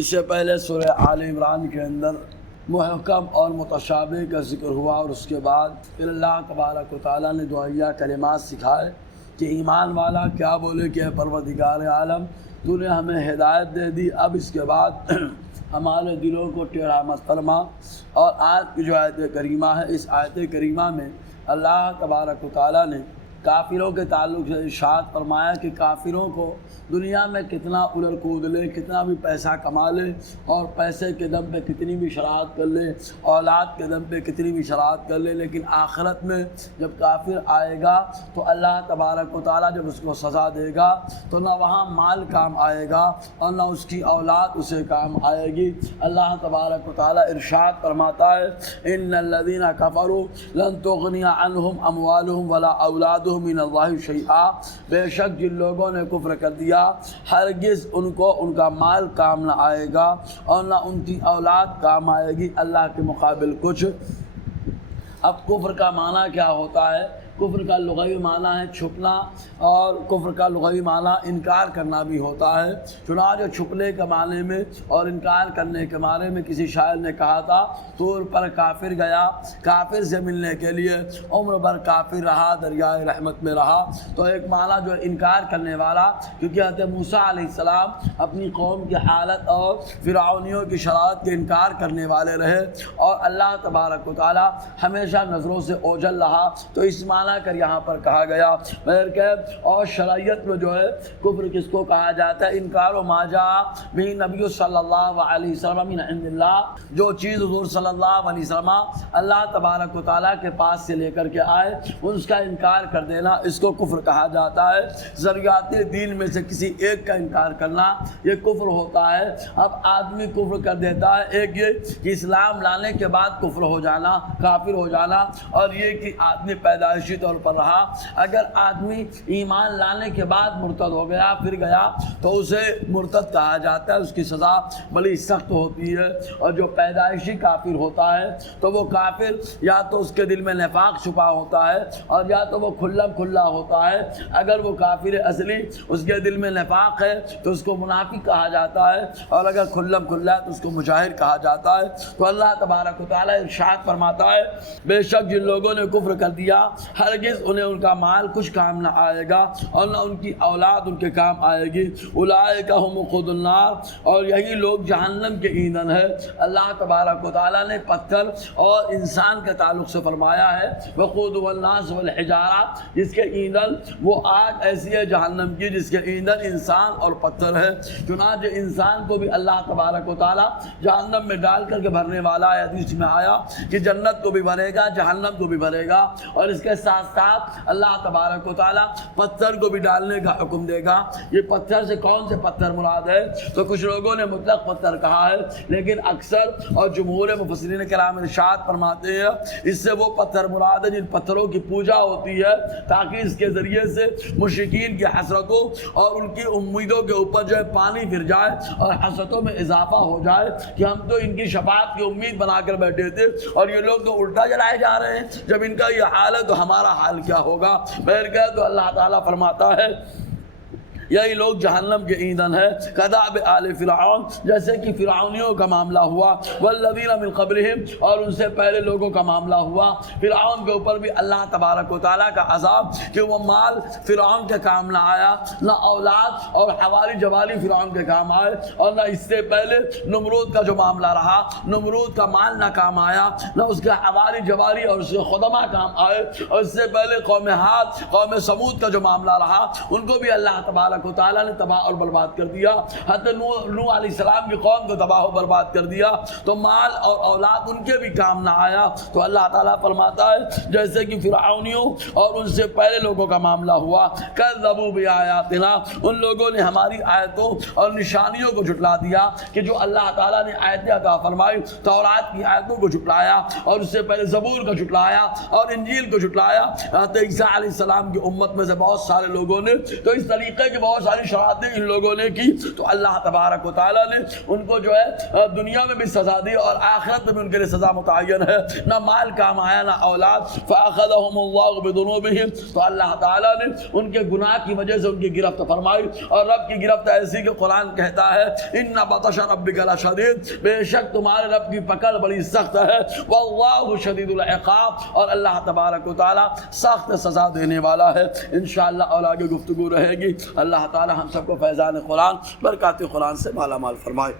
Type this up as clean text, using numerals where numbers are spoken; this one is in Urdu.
اس سے پہلے سورہ آل عمران کے اندر محکم اور متشابہ کا ذکر ہوا، اور اس کے بعد پھر اللہ تبارک و تعالیٰ نے دعائیہ کلمات سکھائے کہ ایمان والا کیا بولے کہ اے پروردگار عالم تو نے ہمیں ہدایت دے دی، اب اس کے بعد ہمارے دلوں کو ٹیڑھا مت فرما۔ اور آج کی جو آیت کریمہ ہے، اس آیت کریمہ میں اللہ تبارک و تعالیٰ نے کافروں کے تعلق سے ارشاد فرمایا کہ کافروں کو دنیا میں کتنا الٹ کود لے، کتنا بھی پیسہ کما لے، اور پیسے کے دم پہ کتنی بھی شرارت کر لے، اولاد کے دم پہ کتنی بھی شرارت کر لے، لیکن آخرت میں جب کافر آئے گا تو اللہ تبارک و تعالیٰ جب اس کو سزا دے گا تو نہ وہاں مال کام آئے گا اور نہ اس کی اولاد اسے کام آئے گی۔ اللہ تبارک و تعالیٰ ارشاد فرماتا ہے ان الذین کفروا لن تغنی عنہم اموالہم ولا اولادہم من اللہ شیئا، بے شک جن لوگوں نے کفر کر دیا ہرگز ان کو ان کا مال کام نہ آئے گا اور نہ ان کی اولاد کام آئے گی اللہ کے مقابل کچھ۔ اب کفر کا معنی کیا ہوتا ہے؟ کفر کا لغوی معنی ہے چھپنا، اور کفر کا لغوی معنی انکار کرنا بھی ہوتا ہے۔ چنانچہ چھپنے کے معنی میں اور انکار کرنے کے معنی میں کسی شاعر نے کہا تھا طور پر کافر گیا کافر سے ملنے کے لیے، عمر بھر کافر رہا دریائے رحمت میں رہا۔ تو ایک معنی جو انکار کرنے والا، کیونکہ حضرت موسیٰ علیہ السلام اپنی قوم کی حالت اور فرعونیوں کی شرارت کے انکار کرنے والے رہے، اور اللہ تبارک و تعالی ہمیشہ نظروں سے اوجھل رہا، تو اس معنی کر یہاں پر کہا گیا۔ اور شرعیت میں جو ہے کفر کس کو کہا جاتا ہے؟ انکار و ما جاء بھی نبی صلی اللہ علیہ وسلم من عند اللہ، جو چیز حضور صلی اللہ علیہ وسلم اللہ تبارک و تعالیٰ کے پاس سے لے کر کے آئے اس کا انکار کر دینا، اس کو کفر کہا جاتا ہے۔ ضروریات دین میں سے کسی ایک کا انکار کرنا یہ کفر ہوتا ہے۔ اب آدمی کفر کر دیتا ہے، ایک یہ کہ اسلام لانے کے بعد کفر ہو جانا، کافر ہو جانا، اور یہ کہ آدمی پیدائشی طور پر رہا۔ اگر آدمی ایمان لانے کے بعد مرتد ہو گیا پھر گیا تو اسے مرتد کہا جاتا ہے، اس کی سزا بڑی سخت ہوتی ہے۔ اور جو پیدائشی کافر ہوتا ہے تو وہ کافر یا تو اس کے دل میں نفاق چھپا ہوتا ہے اور یا تو وہ کھلم کھلا ہوتا ہے۔ اگر وہ کافر اصلی اس کے دل میں نفاق ہے تو اس کو منافق کہا جاتا ہے، اور اگر کھلم کھلا ہے تو اس کو مجاہر کہا جاتا ہے۔ تو اللہ تبارک و تعالیٰ ارشاد فرماتا ہے بے شک جن لوگوں نے کفر کر دیا ہرگز انہیں ان کا مال کچھ کام نہ آئے گا اور نہ ان کی اولاد ان کے کام آئے گی۔ اولئک هم وقود النار، اور یہی لوگ جہنم کے ایندھن ہے۔ اللہ تبارک و تعالیٰ نے پتھر اور انسان کے تعلق سے فرمایا ہے وقود الناس والحجارہ، جس کے ایندھن وہ آگ ایسی ہے جہنم کی جس کے ایندھن انسان اور پتھر ہے۔ چنانچہ انسان کو بھی اللہ تبارک و تعالیٰ جہنم میں ڈال کر کے بھرنے والا ہے۔ حدیث میں آیا کہ جنت کو بھی بھرے گا جہنم کو بھی بھرے گا، اور اس کے ساتھ ساتھ اللہ تبارک و تعالیٰ پتھر کو بھی ڈالنے کا حکم دے گا۔ یہ پتھر سے کون سے پتھر مراد ہے؟ تو کچھ لوگوں نے مطلق پتھر کہا ہے، لیکن اکثر اور جمہور مفسرین کرام ارشاد فرماتے ہیں اس سے وہ پتھر مراد ہے جن پتھروں کی پوجا ہوتی ہے، تاکہ اس کے ذریعے سے مشرکین کی حسرتوں اور ان کی امیدوں کے اوپر جو ہے پانی گر جائے اور حسرتوں میں اضافہ ہو جائے کہ ہم تو ان کی شفاعت کی امید بنا کر بیٹھے تھے اور یہ لوگ تو الٹا جلائے جا رہے ہیں، جب ان کا یہ حال ہے تو ہمارا حال کیا ہوگا؟ بہرکیف تو اللہ تعالیٰ فرماتا ہے یہی لوگ جہنم کے ایندھن ہے۔ کداب آل فرعون، جیسے کہ فرعونیوں کا معاملہ ہوا، والذین من قبلہم، اور ان سے پہلے لوگوں کا معاملہ ہوا۔ فرعون کے اوپر بھی اللہ تبارک و تعالیٰ کا عذاب کہ وہ مال فرعون کے کام نہ آیا، نہ اولاد اور حوالی جوالی فرعون کے کام آئے، اور نہ اس سے پہلے نمرود کا جو معاملہ رہا نمرود کا مال نہ کام آیا، نہ اس کے حوالی جوالی اور اس کے خدمہ کام آئے، اور اس سے پہلے قوم عاد قوم ثمود کا جو معاملہ رہا ان کو بھی اللہ تبارک و تعالیٰ نے تباہ اور برباد کر دیا۔ حضرت نوح علیہ السلام کی قوم کو تباہ و برباد کر دیا، تو مال اور اولاد ان کے بھی کام نہ آیا۔ تو اللہ تعالیٰ فرماتا ہے جیسے کہ فرعونیوں اور ان سے پہلے لوگوں کا معاملہ ہوا، کذبوا بآیاتنا، ان لوگوں نے ہماری آیتوں اور نشانیوں کو جھٹلا دیا کہ جو اللہ تعالیٰ نے آیتیں عطا فرمائی، تورات کی آیتوں کو جھٹلایا، اور اس سے پہلے زبور کو جھٹلایا اور انجیل کو جھٹلایا۔ حضرت عیسیٰ علیہ السلام کی امت میں سے بہت سارے لوگوں نے تو اس طریقے کے بہت ساری شرارتیں ان لوگوں نے کی تو اللہ تبارک و تعالیٰ نے ان کو جو ہے دنیا میں بھی سزا دی اور آخرت میں بھی ان کے لیے سزا متعین ہے. نہ مال کام آیا نہ اولاد. فأخذهم الله بذنوبهم, تو اللہ تعالیٰ نے ان کے گناہ کی وجہ سے ان کی گرفت فرمائی. اور رب کی گرفت ایسی کہ قرآن کہتا ہے ان بطش ربک لشدید, بے شک تمہارے رب کی پکڑ بڑی سخت ہے. واللہ شدید العقاب, اور اللہ تبارک و تعالیٰ سخت سزا دینے والا ہے. انشاءاللہ اور آگے گفتگو رہے گی. اللہ تعالیٰ ہم سب کو فیضان قرآن برکات قرآن سے مالا مال فرمائے.